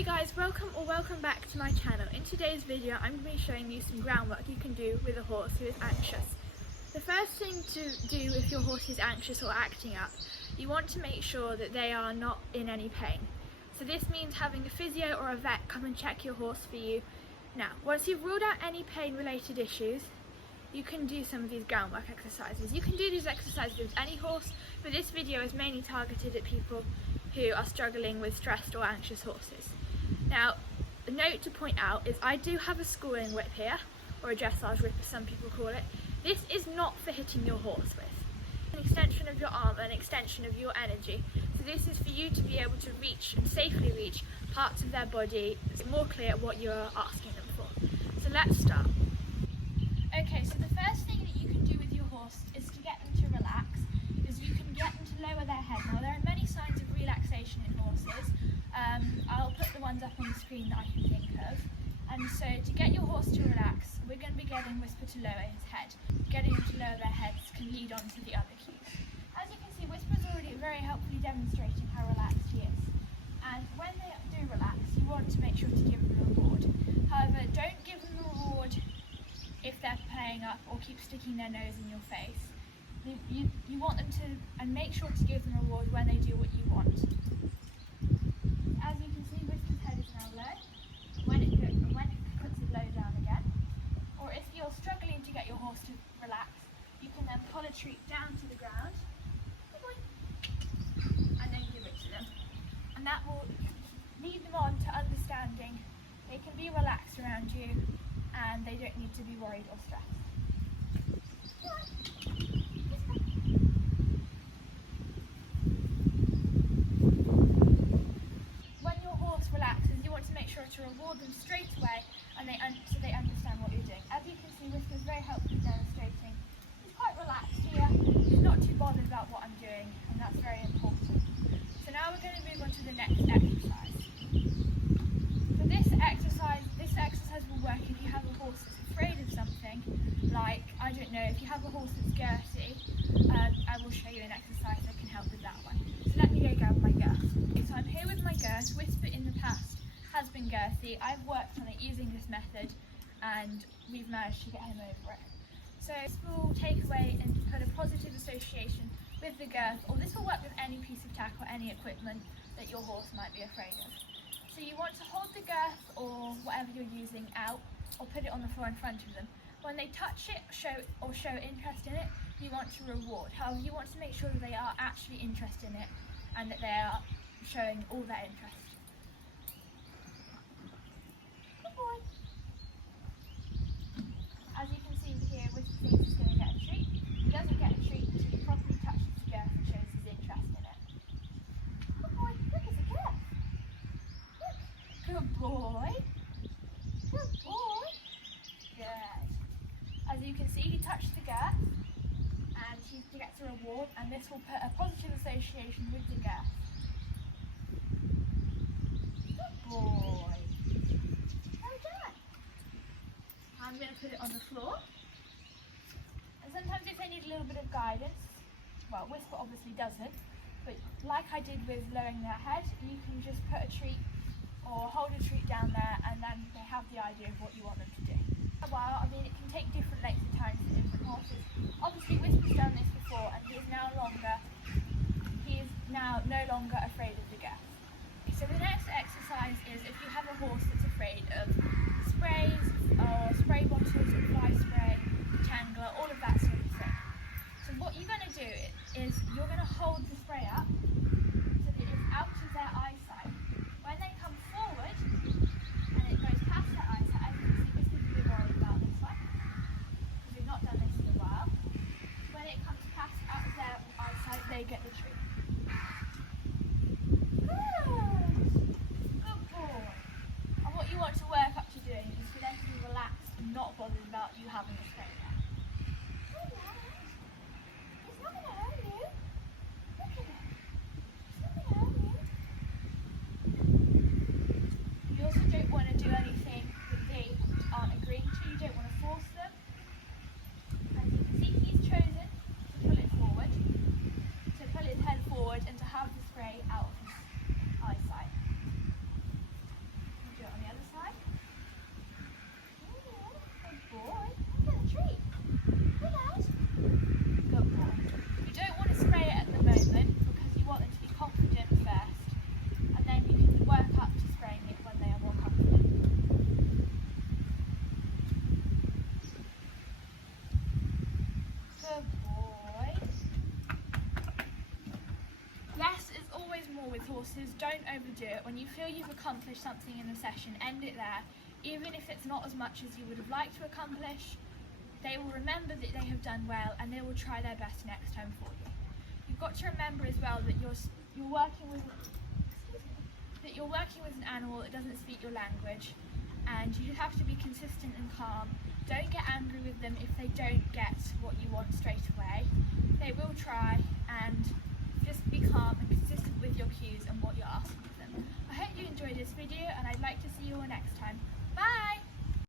Hey guys, welcome back to my channel. In today's video I'm going to be showing you some groundwork you can do with a horse who is anxious. The first thing to do if your horse is anxious or acting up, you want to make sure that they are not in any pain. So this means having a physio or a vet come and check your horse for you. Now, once you've ruled out any pain related issues, you can do some of these groundwork exercises. You can do these exercises with any horse, but this video is mainly targeted at people who are struggling with stressed or anxious horses. Now, a note to point out is I do have a schooling whip here, or a dressage whip as some people call it. This is not for hitting your horse with. An extension of your arm, an extension of your energy. So this is for you to be able to reach and safely reach parts of their body. It's more clear what you're asking them for. So let's start. Okay, so the first thing that you can do with your horse is to get them to relax, is you can get them to lower their head. Now there are many signs of relaxation in horses. I'll put the ones up on the screen that I can think of. And so to get your horse to relax, we're going to be getting Whisper to lower his head. Getting him to lower their heads can lead on to the other cues. As you can see, Whisper's already very helpfully demonstrating how relaxed he is. And when they do relax, you want to make sure to give them a reward. However, don't give them a reward if they're playing up or keep sticking their nose in your face. You want them to, and make sure to give them a reward when they do what you want. As you can see, Whisper's head is now low. When it puts it low down again, or if you're struggling to get your horse to relax, you can then pull a treat down to the ground and then give it to them. And that will lead them on to understanding they can be relaxed around you and they don't need to be worried or stressed. When your horse relaxes, you want to make sure to reward them straight away and so they understand what you're doing. As you can see, Whisper's very helpfully demonstrating. He's quite relaxed here. He's not too bothered about what I'm doing, and that's very important. So now we're going to move on to the next exercise. So this exercise will work if you have a horse that's afraid of something, like, I don't know, if you have a horse that's girthy, I will show you an exercise that can help with that one. So let me go grab my girth. So I'm here with my girth. Whisper in the past has been girthy. I've worked on it using this method and we've managed to get him over it. So this will take away and put a positive association with the girth, or this will work with any piece of tack or any equipment that your horse might be afraid of. So you want to hold the girth or whatever you're using out, or put it on the floor in front of them. When they touch it show interest in it, you want to reward. However, you want to make sure that they are actually interested in it and that they are showing all their interest. Good boy. As you can see here, Whisper thinks he's going to get a treat. He doesn't get a treat until he properly touches the girth and shows his interest in it. Good boy, look at the girth. Look. Good boy. Good boy. Good. As you can see, he touched the girth and he gets a reward, and this will put a positive association with the girth. Good boy. Well done. I'm going to put it on the floor. And sometimes if they need a little bit of guidance, well, Whisper obviously doesn't, but like I did with lowering their head, you can just put a treat or hold a treat down there and then they have the idea of what you want them to do. Well, I mean, it can take different lengths of time for different horses. Obviously Whisper's done this before and he is now no longer afraid of the girth. So the next exercise is if you have a horse that's afraid of sprays or spray bottles or fly spray, tangler, all of that sort of thing. So what you're going to do is you're going to hold the spray up so that it's out of their eyesight. When they come forward and it goes past their eyesight, as you can see, Whisper's a bit worried about this one because we've not done this in a while. When it comes past out of their eyesight, they get the treat. To work up to doing is for them to be relaxed and not bothered about you having a spray there. Relax. It's not going to hurt you. Look at it. It's not going to hurt you. You also don't want to do anything that they aren't agreeing to. You don't want to force them. As you can see, he's chosen to pull it forward, to pull his head forward and to have the spray out of his eyesight. horses, don't overdo it. When you feel you've accomplished something in the session, end it there. Even if it's not as much as you would have liked to accomplish, they will remember that they have done well and they will try their best next time for you. You've got to remember as well that you're working with an animal that doesn't speak your language, and you just have to be consistent and calm. Don't get angry with them if they don't get what you want straight away. They will try, and just be calm and consistent with your cues and what you're asking of them. I hope you enjoyed this video, and I'd like to see you